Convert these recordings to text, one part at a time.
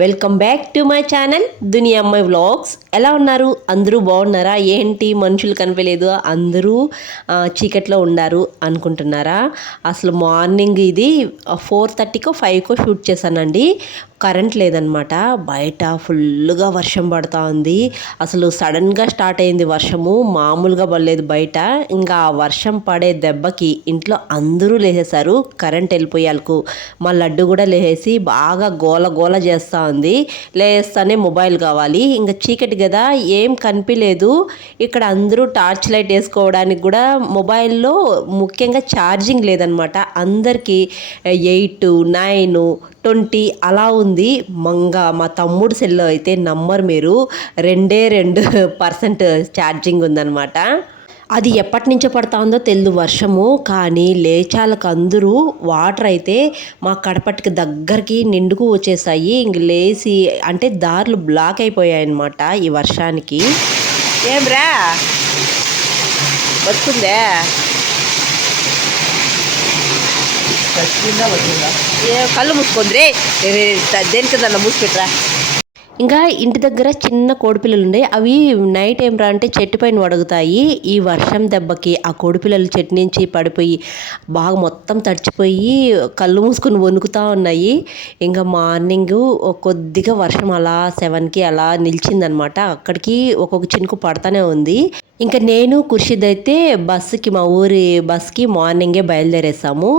Welcome back to my channel దునియా అమ్మాయి vlogs. ఎలా ఉన్నారు? అందరూ బాగున్నారా? ఏంటి మనుషులు కనిపించలేదు, అందరూ చీకట్లో ఉన్నారు అనుకుంటున్నారా? అసలు మార్నింగ్ ఇది 4:30కో 5కో షూట్ చేశానండి. కరెంట్ లేదనమాట. బయట ఫుల్గా వర్షం పడుతూ ఉంది. అసలు సడన్గా స్టార్ట్ అయింది వర్షము, మామూలుగా పడలేదు బయట. ఇంకా ఆ వర్షం పడే దెబ్బకి ఇంట్లో అందరూ లేసేశారు. కరెంట్ వెళ్ళిపోయాలకు మా లడ్డు కూడా లేసేసి బాగా గోల గోల చేస్తూ ఉంది. లేస్తానే మొబైల్ కావాలి. ఇంకా చీకటి కదా, ఏం కనిపించలేదు. ఇక్కడ అందరూ టార్చ్ లైట్ వేసుకోవడానికి కూడా మొబైల్లో ముఖ్యంగా ఛార్జింగ్ లేదనమాట. అందరికీ 8, 9, 20 అలా ఉంది. మా తమ్ముడు సెల్లో అయితే నమ్మరు మీరు, 2% ఛార్జింగ్ ఉందన్నమాట. అది ఎప్పటి నుంచో పడతా ఉందో తెలియదు వర్షము, కానీ లేచాలకు అందరూ వాటర్ అయితే మా కడపటికి దగ్గరికి నిండుకు వచ్చేసాయి. ఇంక లేచి అంటే దారులు బ్లాక్ అయిపోయాయి అన్నమాట ఈ వర్షానికి. ఏమ్రా వస్తుందే, కళ్ళు మూసుకుంది రే, దేనికి దాన్ని మూసిపెట్టరా. ఇంకా ఇంటి దగ్గర చిన్న కోడిపిల్లలు ఉండే, అవి నైట్ ఏం రా అంటే చెట్టు పైన వడుగుతాయి. ఈ వర్షం దెబ్బకి ఆ కోడిపిల్లలు చెట్టు నుంచి పడిపోయి బాగా మొత్తం తడిచిపోయి కళ్ళు మూసుకొని వణుకుతూ ఉన్నాయి. ఇంకా మార్నింగ్ కొద్దిగా వర్షం అలా 7కి అలా నిలిచిందనమాట. అక్కడికి ఒక్కొక్క చినుకు పడతానే ఉంది. ఇంకా నేను ఖుర్షిద్ అయితే బస్సుకి, మా ఊరి బస్కి మార్నింగే బయలుదేరేసాము.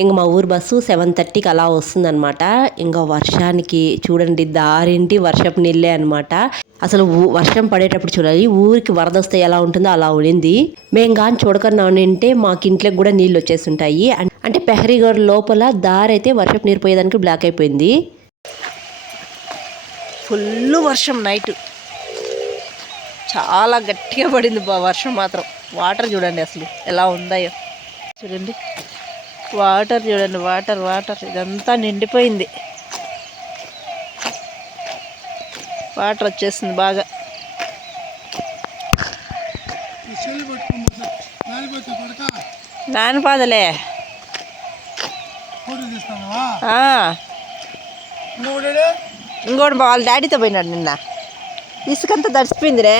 ఇంక మా ఊరి బస్సు 7:30కి అలా వస్తుందన్నమాట. ఇంకా వర్షానికి చూడండి, దారింటి వర్షపు నీళ్ళే అనమాట. అసలు వర్షం పడేటప్పుడు చూడాలి, ఊరికి వరద వస్తే ఎలా ఉంటుందో అలా ఉండింది. మేము కానీ చూడకన్నా ఉంటే మాకు ఇంట్లోకి కూడా నీళ్ళు వచ్చేస్తుంటాయి. అంటే పెహరీగఢ్ లోపల దారి అయితే వర్షపు నీరు పోయేదానికి బ్లాక్ అయిపోయింది. ఫుల్ వర్షం నైట్ చాలా గట్టిగా పడింది వర్షం మాత్రం. వాటర్ చూడండి అసలు ఎలా ఉందాయో చూడండి. వాటర్ చూడండి, వాటర్ వాటర్ ఇదంతా నిండిపోయింది. వాటర్ వచ్చేస్తుంది బాగా. నానిపాదలే ఇంకోటి వాళ్ళ డాడీతో పోయినాడు నిన్న. ఇసుకంతా తడిసిపోయిందిరే.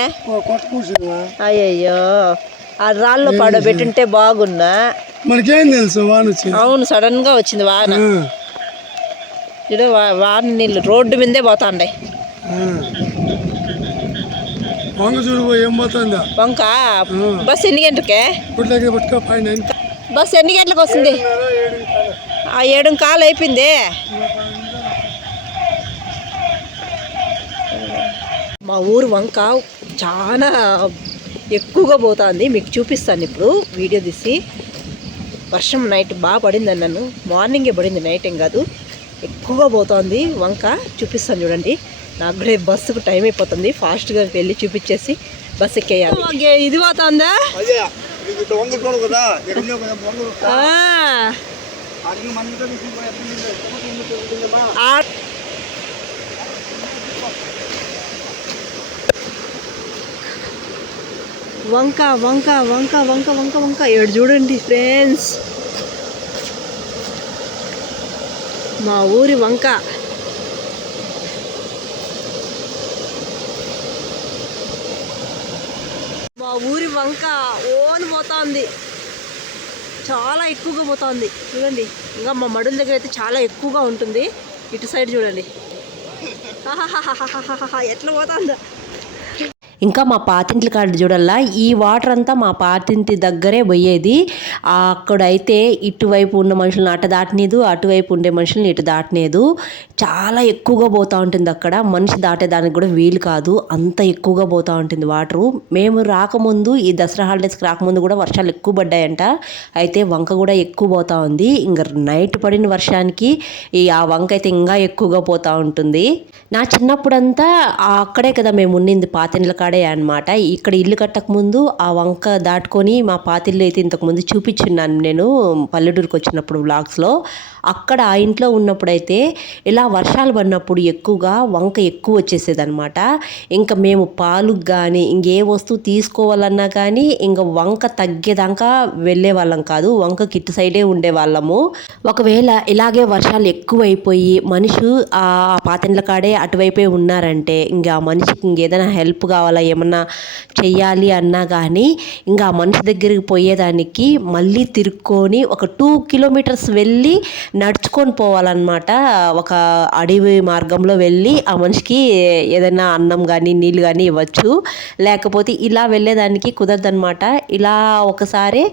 అయ్యయ్యో, ఆ రాళ్ళు పడబెట్టుంటే బాగున్నా. మనకేం తెలుసు వాన. అవును, సడన్ గా వచ్చింది వాన. చూడు వాన నీళ్ళు రోడ్డు మీదే పోతాండే. వంక చూడు ఏం పోతుందా వంక. బస్సు ఎన్ని గంటలకే? బస్సు ఎన్ని గంటలకు వస్తుంది? 7:15 అయిపోయింది. మా ఊరు వంక చాలా ఎక్కువగా పోతుంది. మీకు చూపిస్తాను ఇప్పుడు వీడియో తీసి. వర్షం నైట్ బాగా పడింది అన్నాను, మార్నింగే పడింది, నైట్ ఏం కాదు. ఎక్కువగా పోతుంది వంక. చూపిస్తాను చూడండి. నాకు కూడా బస్సుకు టైం అయిపోతుంది, ఫాస్ట్గా వెళ్ళి చూపించేసి బస్సు ఎక్కేయాలి. ఇది పోతుందా? వంక వంక వంక వంక వంక వంక ఏడు చూడండి ఫ్రెండ్స్, మా ఊరి వంక. మా ఊరి వంక ఓన్ పోతుంది, చాలా ఎక్కువగా పోతుంది చూడండి. ఇంకా మా మడుల దగ్గర అయితే చాలా ఎక్కువగా ఉంటుంది. ఇటు సైడ్ చూడండి ఎట్లా పోతుందా. ఇంకా మా పాతింట్ల కాడ చూడల్లా, ఈ వాటర్ అంతా మా పాతింటి దగ్గరే పోయేది. అక్కడైతే ఇటువైపు ఉన్న మనుషులను అటు దాటనేదు, అటువైపు ఉండే మనుషులను ఇటు దాటనేదు. చాలా ఎక్కువగా పోతూ ఉంటుంది అక్కడ. మనిషి దాటేదానికి కూడా వీలు కాదు, అంత ఎక్కువగా పోతూ ఉంటుంది వాటరు. మేము రాకముందు, ఈ దసరా హాలిడేస్కి రాకముందు కూడా వర్షాలు ఎక్కువ పడ్డాయంట. అయితే వంక కూడా ఎక్కువ పోతూ ఉంది. ఇంకా నైట్ పడిన వర్షానికి ఆ వంక అయితే ఇంకా ఎక్కువగా పోతూ ఉంటుంది. నా చిన్నప్పుడంతా అక్కడే కదా మేము ఉండింది, పాతింట్ల కాడ కాడే అనమాట. ఇక్కడ ఇల్లు కట్టక ముందు ఆ వంక దాటుకొని మా పాతిల్లు అయితే ఇంతకుముందు చూపించున్నాను నేను పల్లెటూరుకి వచ్చినప్పుడు వ్లాగ్స్లో. అక్కడ ఆ ఇంట్లో ఉన్నప్పుడైతే ఇలా వర్షాలు పడినప్పుడు ఎక్కువగా వంక ఎక్కువ వచ్చేసేదనమాట. ఇంకా మేము పాలుకు కానీ ఇంకే వస్తువు తీసుకోవాలన్నా కానీ ఇంకా వంక తగ్గేదాకా వెళ్ళే వాళ్ళం కాదు, వంక కిట్టు సైడే ఉండేవాళ్ళము. ఒకవేళ ఇలాగే వర్షాలు ఎక్కువైపోయి మనిషి ఆ పాతిండ్ల కాడే అటువైపే ఉన్నారంటే ఇంకా ఆ మనిషికి ఇంకేదైనా హెల్ప్ కావాలా ఏమన్నా చెయ్యాలి అన్నా కానీ ఇంకా ఆ మనిషి దగ్గరికి పోయేదానికి మళ్ళీ తిరుక్కొని ఒక 2 కిలోమీటర్స్ వెళ్ళి నడుచుకొని పోవాలన్నమాట. ఒక అడవి మార్గంలో వెళ్ళి ఆ మనిషికి ఏదైనా అన్నం కానీ నీళ్ళు కానీ ఇవ్వచ్చు. లేకపోతే ఇలా వెళ్ళేదానికి కుదరదనమాట. ఇలా ఒకసారి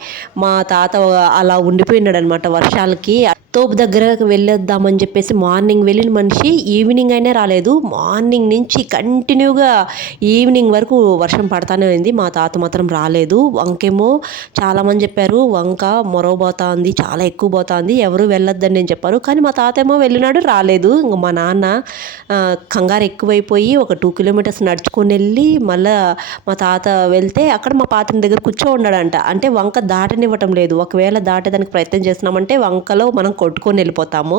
మా తాత అలా ఉండిపోయినాడు అనమాట వర్షాలకి. తోపు దగ్గరకు వెళ్ళొద్దామని చెప్పేసి మార్నింగ్ వెళ్ళిన మనిషి ఈవినింగ్ అయినా రాలేదు. మార్నింగ్ నుంచి కంటిన్యూగా ఈవినింగ్ వరకు వర్షం పడతానే ఉంది, మా తాత మాత్రం రాలేదు. వంకేమో చాలామంది చెప్పారు వంక మొరవబోతా ఉంది, చాలా ఎక్కువ పోతా ఉంది, ఎవరు వెళ్ళొద్దని నేను చెప్పారు. కానీ మా తాత ఏమో వెళ్ళినాడు, రాలేదు. ఇంకా మా నాన్న కంగారు ఎక్కువైపోయి ఒక 2 కిలోమీటర్స్ నడుచుకొని వెళ్ళి మళ్ళీ మా తాత వెళ్తే అక్కడ మా పాత్ర దగ్గర కూర్చో ఉన్నాడంట. అంటే వంక దాటనివ్వటం లేదు. ఒకవేళ దాటేదానికి ప్రయత్నం చేస్తున్నామంటే వంకలో మనం కొట్టుకొని వెళ్ళిపోతాము.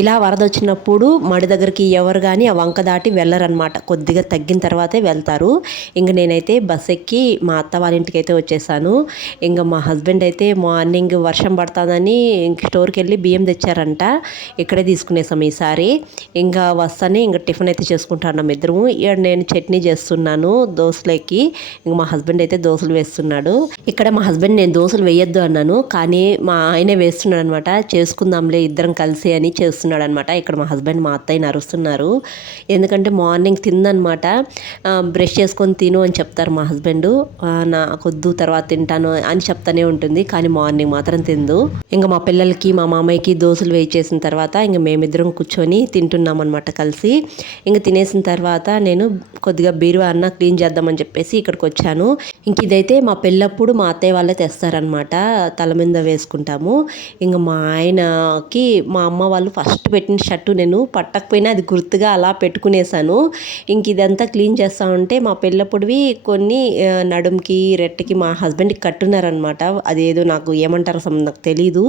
ఇలా వరద వచ్చినప్పుడు మడి దగ్గరికి ఎవరు కానీ ఆ వంక దాటి వెళ్ళరనమాట. కొద్దిగా తగ్గిన తర్వాతే వెళ్తారు. ఇంక నేనైతే బస్ ఎక్కి మా అత్త వాళ్ళ ఇంటికి అయితే వచ్చేసాను. ఇంకా మా హస్బెండ్ అయితే మార్నింగ్ వర్షం పడుతుందని ఇంక స్టోర్కి వెళ్ళి బియ్యం తెచ్చారంట. ఇక్కడే తీసుకునేసాం ఈసారి. ఇంకా వస్తానే ఇంకా టిఫిన్ అయితే చేసుకుంటున్నాం ఇద్దరము. ఇక్కడ నేను చట్నీ చేస్తున్నాను దోశలకి. ఇంక మా హస్బెండ్ అయితే దోశలు వేస్తున్నాడు. ఇక్కడ మా హస్బెండ్ నేను దోశలు వేయొద్దు అన్నాను, కానీ మా ఆయనే వేస్తున్నాడు అనమాట. చేసుకుందాంలే ఇద్దరం కలిసి అని చేస్తున్నాడు అనమాట. ఇక్కడ మా హస్బెండ్ మా అత్తయ్య అరుస్తున్నారు. ఎందుకంటే మార్నింగ్ తిందనమాట. బ్రష్ చేసుకొని తిను అని చెప్తారు మా హస్బెండ్. నాకొద్దు తర్వాత తింటాను అని చెప్తానే ఉంటుంది, కానీ మార్నింగ్ మాత్రం తిందు. ఇంకా మా పిల్లలకి మా మామయ్యకి దోశలు వేయించేసిన తర్వాత ఇంకా మేమిద్దరం కూర్చొని తింటున్నాం అనమాట కలిసి. ఇంకా తినేసిన తర్వాత నేను కొద్దిగా బీరువా అన్న క్లీన్ చేద్దామని చెప్పేసి ఇక్కడికి వచ్చాను. ఇంక ఇదైతే మా పెళ్ళప్పుడు మా అత్తయ్య వాళ్ళే తెస్తారనమాట, తల మీద వేసుకుంటాము. ఇంకా మా ఆయనకి మా అమ్మ వాళ్ళు ఫస్ట్ పెట్టిన షర్టు నేను పట్టకపోయినా అది గుర్తుగా అలా పెట్టుకునేసాను. ఇంక ఇదంతా క్లీన్ చేస్తా ఉంటే మా పెళ్ళప్పుడువి కొన్ని నడుముకి రెట్టకి మా హస్బెండ్కి కట్టున్నారనమాట. అదేదో నాకు ఏమంటారో నాకు తెలీదు,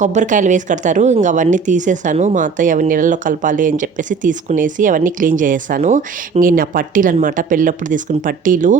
కొబ్బరికాయలు వేసి కడతారు. ఇంకా అవన్నీ తీసేసాను. మా అత్తయ్య అవి నీళ్ళలో కలపాలి అని చెప్పేసి తీసుకునేసి అవన్నీ క్లీన్ చేసేసాను. ఇంక నా పట్టీలు అనమాట, పెళ్ళప్పుడు తీసుకున్న పట్టీలు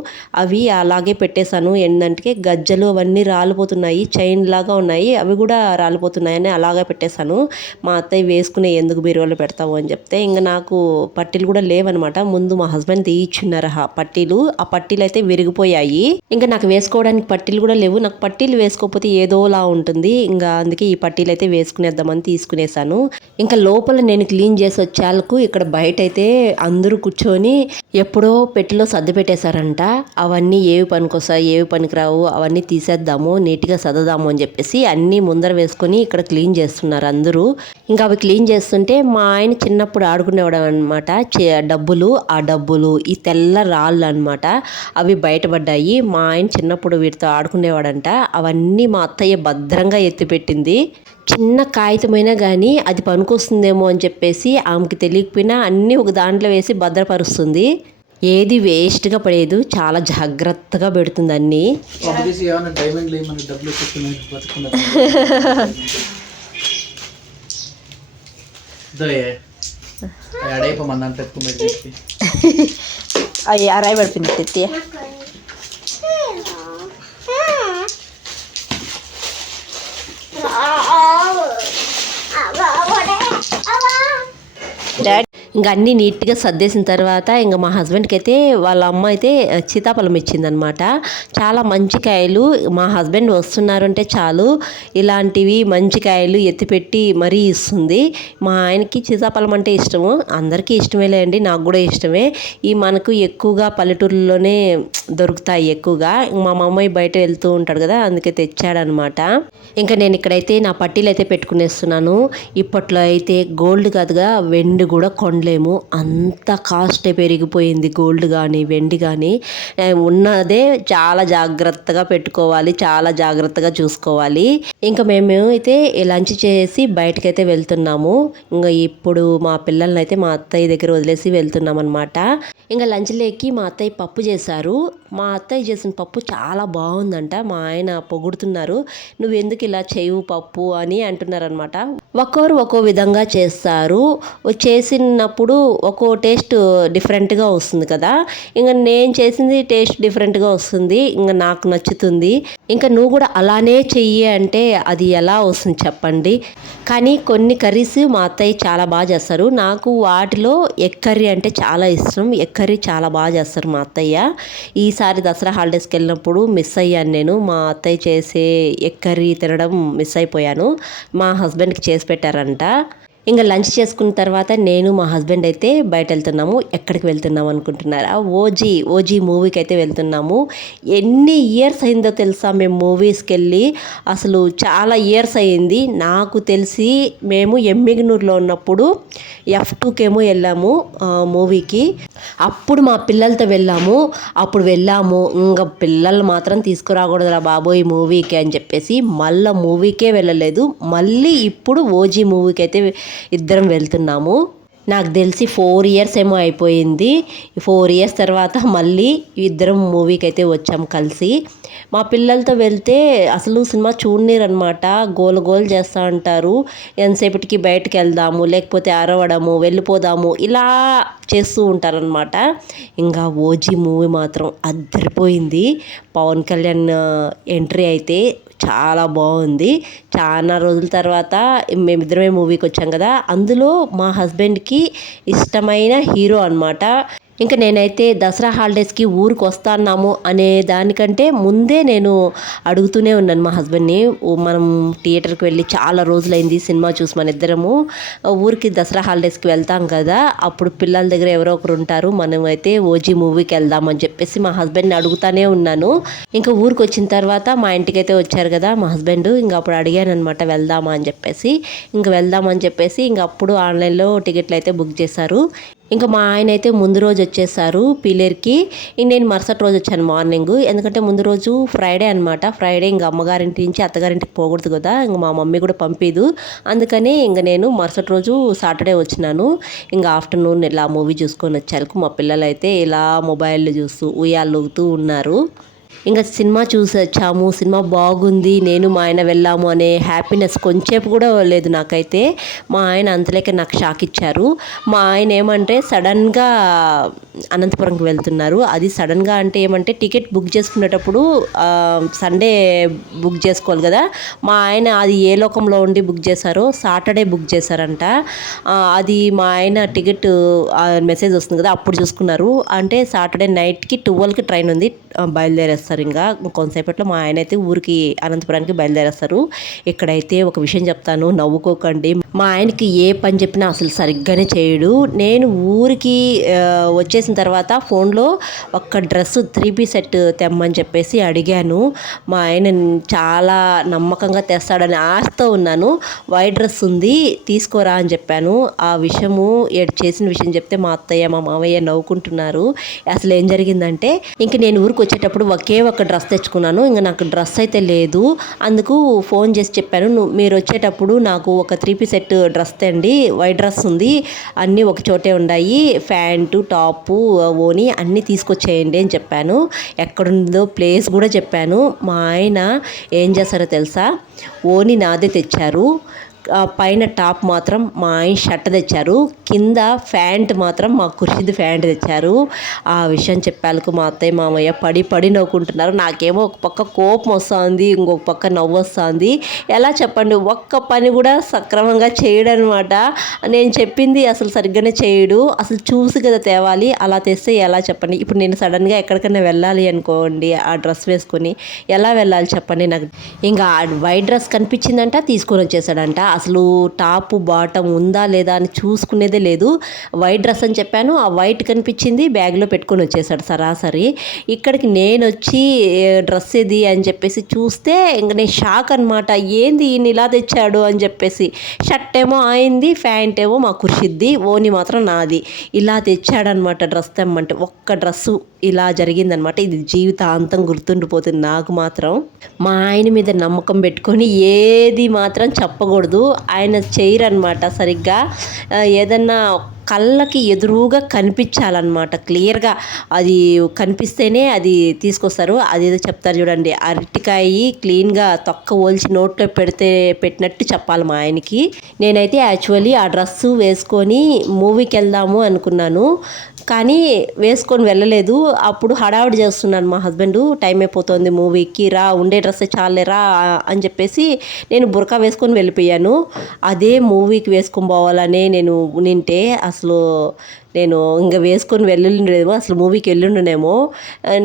అవి అలాగే పెట్టేశాను. ఏంటంటే గజ్జలు అవన్నీ రాలిపోతున్నాయి, చైన్ లాగా ఉన్నాయి, అవి కూడా రాలిపోతున్నాయని అలాగే పెట్టేశాను. మా అత్తయ్య వేసుకునే ఎందుకు బీరువాలో పెడతావు అని చెప్తే ఇంకా నాకు పట్టీలు కూడా లేవనమాట. ముందు మా హస్బెండ్ తీయిచ్చున్నారు పట్టీలు. ఆ పట్టీలు అయితే విరిగిపోయాయి. ఇంకా నాకు వేసుకోవడానికి పట్టీలు కూడా లేవు. నాకు పట్టీలు వేసుకోకపోతే ఏదోలా ఉంటుంది. ఇంకా అందుకే ఈ పట్టీలు అయితే వేసుకునేద్దామని తీసుకునేసాను. ఇంకా లోపల నేను క్లీన్ చేసి వచ్చేందుకు ఇక్కడ బయట అయితే అందరూ కూర్చొని ఎప్పుడో పెట్టిలో సర్ది పెట్టేశారంట. అవన్నీ ఏవి పనికొస్తాయి ఏవి పనికిరావు అవన్నీ తీసేద్దాము, నీట్గా సర్దదాము అని చెప్పేసి అన్నీ ముందర వేసుకొని ఇక్కడ క్లీన్ చేస్తున్నారు అందరూ. ఇంకా అవి క్లీన్ చేస్తుంటే మా ఆయన చిన్నప్పుడు ఆడుకునేవాడు అనమాట. డబ్బులు, ఆ డబ్బులు ఈ తెల్ల రాళ్ళు అనమాట, అవి బయటపడ్డాయి. మా ఆయన చిన్నప్పుడు వీటితో ఆడుకునేవాడంట. అవన్నీ మా అత్తయ్య భద్రంగా ఎత్తిపెట్టింది. చిన్న కాగితమైనా కానీ అది పనికొస్తుందేమో అని చెప్పేసి ఆమెకి తెలియకపోయినా అన్నీ ఒక దాంట్లో వేసి భద్రపరుస్తుంది. ఏది వేస్ట్గా పడేదు, చాలా జాగ్రత్తగా పెడుతుంది అన్నీ. అరాయి పడిపోయింది తెత్తి. ఇంకా అన్నీ నీట్గా సర్దేసిన తర్వాత ఇంకా మా హస్బెండ్కి అయితే వాళ్ళ అమ్మ అయితే సీతాఫలం ఇచ్చిందనమాట. చాలా మంచి కాయలు. మా హస్బెండ్ వస్తున్నారు అంటే చాలు ఇలాంటివి మంచి కాయలు ఎత్తిపెట్టి మరీ ఇస్తుంది. మా ఆయనకి సీతాఫలం అంటే ఇష్టము, అందరికీ ఇష్టమేలే అండి, నాకు కూడా ఇష్టమే. ఈ మనకు ఎక్కువగా పల్లెటూరులోనే దొరుకుతాయి ఎక్కువగా. మా మామయ్య బయట వెళ్తూ ఉంటాడు కదా, అందుకే తెచ్చాడనమాట. ఇంకా నేను ఇక్కడైతే నా పట్టీలు అయితే పెట్టుకునేస్తున్నాను. ఇప్పట్లో అయితే గోల్డ్ కాదుగా వెండి కూడా కొనలేము, అంత కాస్ట్ పెరిగిపోయింది. గోల్డ్ కానీ వెండి కానీ ఉన్నదే చాలా జాగ్రత్తగా పెట్టుకోవాలి, చాలా జాగ్రత్తగా చూసుకోవాలి. ఇంకా మేము అయితే లంచ్ చేసి బయటకైతే వెళ్తున్నాము. ఇంకా ఇప్పుడు మా పిల్లల్ని అయితే మా అత్తయ్య దగ్గర వదిలేసి వెళ్తున్నాం అనమాట. ఇంకా లంచ్లోకి మా అత్తయ్య పప్పు చేశారు. మా అత్తయ్య చేసిన పప్పు చాలా బాగుందంట. మా ఆయన పొగుడుతున్నారు, నువ్వు ఎందుకు ఇలా చేయవు పప్పు అని అంటున్నారనమాట. ఒక్కొరు ఒక్కో విధంగా చేస్తారు. చేసినప్పుడు ఒక్కో టేస్ట్ డిఫరెంట్గా వస్తుంది కదా. ఇంకా నేను చేసింది టేస్ట్ డిఫరెంట్గా వస్తుంది, ఇంకా నాకు నచ్చుతుంది. ఇంకా నువ్వు కూడా అలానే చెయ్యి అంటే అది ఎలా వస్తుంది చెప్పండి. కానీ కొన్ని కర్రీస్ మా అత్తయ్య చాలా బాగా చేస్తారు. నాకు వాటిలో ఎగ్ కర్రీ అంటే చాలా ఇష్టం. ఎగ్ కర్రీ చాలా బాగా చేస్తారు మా అత్తయ్య. ఈసారి దసరా హాలిడేస్కి వెళ్ళినప్పుడు మిస్ అయ్యాను నేను. మా అత్తయ్య చేసే ఎగ్ కర్రీ తినడం మిస్ అయిపోయాను. మా హస్బెండ్కి చేసి పెట్టారంట. ఇంకా లంచ్ చేసుకున్న తర్వాత నేను మా హస్బెండ్ అయితే బయట వెళ్తున్నాము. ఎక్కడికి వెళ్తున్నాము అనుకుంటున్నారా? ఓజీ మూవీకి అయితే వెళ్తున్నాము. ఎన్ని ఇయర్స్ అయిందో తెలుసా మేము మూవీస్కి వెళ్ళి? అసలు చాలా ఇయర్స్ అయ్యింది. నాకు తెలిసి మేము ఎమ్మిగనూరులో ఉన్నప్పుడు F2కేమో వెళ్ళాము మూవీకి. అప్పుడు మా పిల్లలతో వెళ్ళాము. ఇంకా పిల్లలు మాత్రం తీసుకురాకూడదురా బాబోయ్ మూవీకి అని చెప్పేసి మళ్ళీ మూవీకే వెళ్ళలేదు. మళ్ళీ ఇప్పుడు ఓజీ మూవీకి అయితే ఇద్దరం వెళ్తున్నాము. నాకు తెలిసి 4 ఇయర్స్ ఏమో అయిపోయింది. 4 ఇయర్స్ తర్వాత మళ్ళీ ఇద్దరం మూవీకి అయితే వచ్చాము కలిసి. మా పిల్లలతో వెళ్తే అసలు సినిమా చూడనీరనమాట. గోల చేస్తూ ఉంటారు. ఎంతసేపటికి బయటకు వెళ్దాము, లేకపోతే అరవడము, వెళ్ళిపోదాము, ఇలా చేస్తూ ఉంటారనమాట. ఇంకా ఓజీ మూవీ మాత్రం అద్దరిపోయింది. పవన్ కళ్యాణ్ ఎంట్రీ అయితే చాలా బాగుంది. చాలా రోజుల తర్వాత మేమిద్దరమే మూవీకి వచ్చాం కదా. అందులో మా హస్బెండ్కి ఇష్టమైన హీరో అనమాట. ఇంకా నేనైతే దసరా హాలిడేస్కి ఊరికి వస్తున్నాము అనే దానికంటే ముందే నేను అడుగుతూనే ఉన్నాను మా హస్బెండ్ని. మనం థియేటర్కి వెళ్ళి చాలా రోజులైంది సినిమా చూసి, మన ఇద్దరము ఊరికి దసరా హాలిడేస్కి వెళ్తాం కదా, అప్పుడు పిల్లల దగ్గర ఎవరో ఒకరు ఉంటారు, మనం అయితే ఓజీ మూవీకి వెళ్దామని చెప్పేసి మా హస్బెండ్ని అడుగుతానే ఉన్నాను. ఇంకా ఊరికి వచ్చిన తర్వాత మా ఇంటికి అయితే వచ్చారు కదా మా హస్బెండ్. ఇంకా అప్పుడు అడిగాను అనమాట వెళ్దామా అని చెప్పేసి. ఇంకా అప్పుడు ఆన్లైన్లో టికెట్లు అయితే బుక్ చేశారు. ఇంకా మా ఆయన అయితే ముందు రోజు వచ్చేసారు పీలేరుకి. నేను మరుసటి రోజు వచ్చాను మార్నింగ్. ఎందుకంటే ముందు రోజు ఫ్రైడే అనమాట. ఫ్రైడే ఇంకా అమ్మగారింటి నుంచి అత్తగారింటికి పోకూడదు కదా, ఇంకా మా మమ్మీ కూడా పంపిదు. అందుకని ఇంకా నేను మరుసటి రోజు సాటర్డే వచ్చినాను. ఇంకా ఆఫ్టర్నూన్ ఇలా మూవీ చూసుకొని వచ్చారు. మా పిల్లలు అయితే ఇలా మొబైల్ చూస్తూ ఉయ్యాలుగుతూ ఉన్నారు. ఇంకా సినిమా చూసి వచ్చాము, సినిమా బాగుంది, నేను మా ఆయన వెళ్ళాము అనే హ్యాపీనెస్ కొంచెంసేపు కూడా లేదు నాకైతే. మా ఆయన అంతలేకే నాకు షాక్ ఇచ్చారు. మా ఆయన ఏమంటే సడన్గా అనంతపురంకి వెళ్తున్నారు. అది సడన్గా అంటే ఏమంటే టికెట్ బుక్ చేసుకునేటప్పుడు సండే బుక్ చేసుకోవాలి కదా. మా ఆయన అది ఏ లోకంలో ఉండి బుక్ చేశారో సాటర్డే బుక్ చేశారంట. అది మా ఆయన టికెట్ మెసేజ్ వస్తుంది కదా అప్పుడు చూసుకున్నారు. అంటే సాటర్డే నైట్కి 12కి ట్రైన్ ఉంది, బయలుదేరేస్తారు. ఇంకా కొంతసేపట్లో మా ఆయన అయితే ఊరికి అనంతపురానికి బయలుదేరేస్తారు. ఇక్కడైతే ఒక విషయం చెప్తాను, నవ్వుకోకండి. మా ఆయనకి ఏ పని చెప్పినా అసలు సరిగ్గానే చేయడు. నేను ఊరికి వచ్చేసిన తర్వాత ఫోన్లో ఒక డ్రెస్ 3 పీస్ సెట్ తెమ్మని చెప్పేసి అడిగాను. మా ఆయన చాలా నమ్మకంగా తెస్తాడని ఆశతో ఉన్నాను. వైట్ డ్రెస్ ఉంది తీసుకోరా అని చెప్పాను. ఆ విషయము చేసిన విషయం చెప్తే మా అత్తయ్య మా మావయ్య నవ్వుకుంటున్నారు. అసలు ఏం జరిగిందంటే, ఇంక నేను ఊరికి వచ్చేటప్పుడు ఒకే ఒక డ్రెస్ తెచ్చుకున్నాను. ఇంకా నాకు డ్రెస్ అయితే లేదు. అందుకు ఫోన్ చేసి చెప్పాను, మీరు వచ్చేటప్పుడు నాకు ఒక 3 పీస్ సెట్ డ్రెస్ తెండి, వైట్ డ్రెస్ ఉంది, అన్నీ ఒక చోటే ఉన్నాయి, ప్యాంటు టాపు ఓని అన్నీ తీసుకొచ్చేయండి అని చెప్పాను. ఎక్కడుందో ప్లేస్ కూడా చెప్పాను. మా ఆయన ఏం చేస్తారో తెలుసా, ఓని నాదే తెచ్చారు. పైన టాప్ మాత్రం మా ఆయన షర్ట్ తెచ్చారు, కింద ప్యాంట్ మాత్రం మా ఖుర్షిద్ ప్యాంట్ తెచ్చారు. ఆ విషయం చెప్పాలకు మా అత్తయ్య మామయ్య పడి నవ్వుకుంటున్నారు. నాకేమో ఒక పక్క కోపం వస్తుంది, ఇంకొక పక్క నవ్వు వస్తుంది. ఎలా చెప్పండి, ఒక్క పని కూడా సక్రమంగా చేయడనమాట. నేను చెప్పింది అసలు సరిగ్గానే చేయడు. అసలు చూసి కదా తేవాలి, అలా తెస్తే ఎలా చెప్పండి. ఇప్పుడు నేను సడన్గా ఎక్కడికైనా వెళ్ళాలి అనుకోండి, ఆ డ్రెస్ వేసుకొని ఎలా వెళ్ళాలి చెప్పండి. నాకు ఇంకా వైట్ డ్రెస్ కనిపించిందంట, తీసుకొని వచ్చేసాడంట. అసలు టాప్ బాటమ్ ఉందా లేదా అని చూసుకునేదే లేదు. వైట్ డ్రెస్ అని చెప్పాను, ఆ వైట్ కనిపించింది, బ్యాగ్లో పెట్టుకొని వచ్చేసాడు సరాసరి. ఇక్కడికి నేను వచ్చి డ్రెస్ ఏది అని చెప్పేసి చూస్తే ఇంక నేను షాక్ అనమాట. ఏంది ఈయన ఇలా తెచ్చాడు అని చెప్పేసి. షర్ట్ ఏమో అయింది, ప్యాంట్ ఏమో మా ఖుర్షిద్ది, ఓని మాత్రం నాది. ఇలా తెచ్చాడనమాట డ్రెస్ తెమ్మంటే. ఒక్క డ్రెస్సు ఇలా జరిగిందనమాట. ఇది జీవితాంతం గుర్తుండిపోతుంది నాకు మాత్రం. మా ఆయన మీద నమ్మకం పెట్టుకొని ఏది మాత్రం చెప్పకూడదు. ఆయన చేయరనమాట సరిగ్గా. ఏదన్నా ఒక్క కళ్ళకి ఎదురుగా కనిపించాలన్నమాట, క్లియర్గా అది కనిపిస్తేనే అది తీసుకొస్తారు. అదేదో చెప్తారు చూడండి, అరటికాయ క్లీన్గా తొక్క ఓల్చి నోట్లో పెట్టినట్టు చెప్పాలి మా ఆయనకి. నేనైతే యాక్చువల్లీ ఆ డ్రెస్సు వేసుకొని మూవీకి వెళ్దాము అనుకున్నాను, కానీ వేసుకొని వెళ్ళలేదు. అప్పుడు హడావుడి చేస్తున్నాను మా హస్బెండ్, టైం అయిపోతుంది మూవీకి, రా ఉండే డ్రెస్సే చాలేరా అని చెప్పేసి నేను బురకా వేసుకొని వెళ్ళిపోయాను. అదే మూవీకి వేసుకొని పోవాలనే నేను నింటే అసలు నేను ఇంకా వేసుకొని వెళ్ళిండేమో, అసలు మూవీకి వెళ్ళిండనేమో.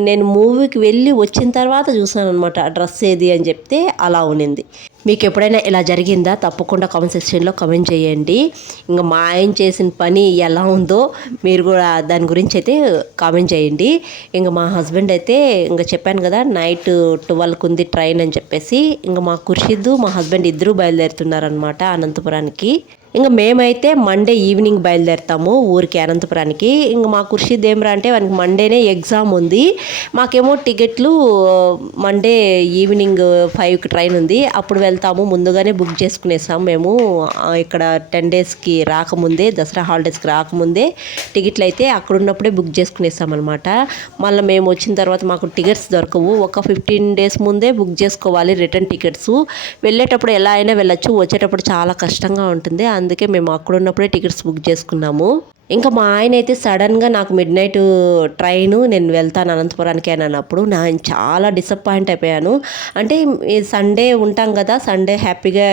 నేను మూవీకి వెళ్ళి వచ్చిన తర్వాత చూసాను అనమాట ఆ డ్రెస్ ఏది అని చెప్తే అలా ఉన్నింది. మీకు ఎప్పుడైనా ఇలా జరిగిందా? తప్పకుండా కామెంట్ సెక్షన్లో కామెంట్ చేయండి. ఇంకా మా ఆయన చేసిన పని ఎలా ఉందో మీరు కూడా దాని గురించి అయితే కామెంట్ చేయండి. ఇంకా మా హస్బెండ్ అయితే ఇంకా చెప్పాను కదా, నైట్ 12కి ఉంది ట్రైన్ అని చెప్పేసి, ఇంకా మా ఖుర్షిద్ మా హస్బెండ్ ఇద్దరూ బయలుదేరుతున్నారనమాట అనంతపురానికి. ఇంకా మేమైతే మండే ఈవినింగ్ బయలుదేరుతాము ఊరికి అనంతపురానికి. ఇంకా మా ఖుర్షిద్ ఏమరా అంటే వానికి మండేనే ఎగ్జామ్ ఉంది, మాకేమో టికెట్లు మండే ఈవినింగ్ 5కి ట్రైన్ ఉంది, అప్పుడు వెళ్తాము, ముందుగానే బుక్ చేసుకునేసాం మేము. ఇక్కడ 10 డేస్కి రాకముందే, దసరా హాలిడేస్కి రాకముందే టికెట్లు అయితే అక్కడ ఉన్నప్పుడే బుక్ చేసుకునేసాం అనమాట. మళ్ళీ మేము వచ్చిన తర్వాత మాకు టికెట్స్ దొరకవు, ఒక 15 డేస్ ముందే బుక్ చేసుకోవాలి రిటర్న్ టికెట్స్. వెళ్ళేటప్పుడు ఎలా అయినా వెళ్ళొచ్చు, వచ్చేటప్పుడు చాలా కష్టంగా ఉంటుంది, అందుకే మేము అక్కడ ఉన్నప్పుడే టికెట్స్ బుక్ చేసుకున్నాము. ఇంకా మా ఆయన అయితే సడన్గా నాకు మిడ్ నైట్ ట్రైను, నేను వెళ్తాను అనంతపురానికి అని అన్నప్పుడు నేను చాలా డిసప్పాయింట్ అయిపోయాను. అంటే సండే ఉంటాం కదా, సండే హ్యాపీగా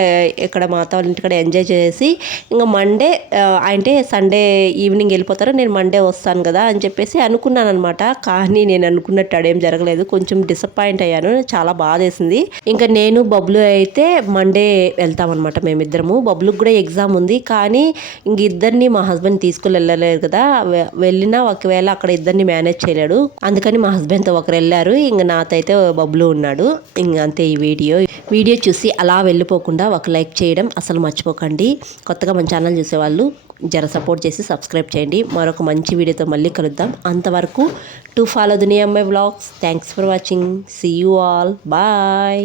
ఇక్కడ మా అత్త వాళ్ళ ఇంటికాడ ఎంజాయ్ చేసి ఇంకా మండే అంటే సండే ఈవినింగ్ వెళ్ళిపోతారు, నేను మండే వస్తాను కదా అని చెప్పేసి అనుకున్నాను అనమాట. కానీ నేను అనుకున్నట్టు అడేం జరగలేదు, కొంచెం డిసప్పాయింట్ అయ్యాను, చాలా బాధేసింది. ఇంకా నేను బబ్లు అయితే మండే వెళ్తామన్నమాట మేమిద్దరము. బబ్లుకి కూడా ఎగ్జామ్ ఉంది, కానీ ఇంక ఇద్దరిని మా హస్బెండ్ వెళ్ళలేదు కదా, వెళ్ళినా ఒకవేళ అక్కడ ఇద్దరిని మేనేజ్ చేయలేడు, అందుకని మా హస్బెండ్తో ఒకరు వెళ్ళారు, ఇంక నాతో అయితే బబ్లు ఉన్నాడు. ఇంక అంతే ఈ వీడియో చూసి అలా వెళ్ళిపోకుండా ఒక లైక్ చేయడం అసలు మర్చిపోకండి. కొత్తగా మన ఛానల్ చూసేవాళ్ళు జర సపోర్ట్ చేసి సబ్స్క్రైబ్ చేయండి. మరొక మంచి వీడియోతో మళ్ళీ కలుద్దాం. అంతవరకు టు ఫాలో దునియా అమ్మాయి vlogs. Thanks for watching. See you all. Bye.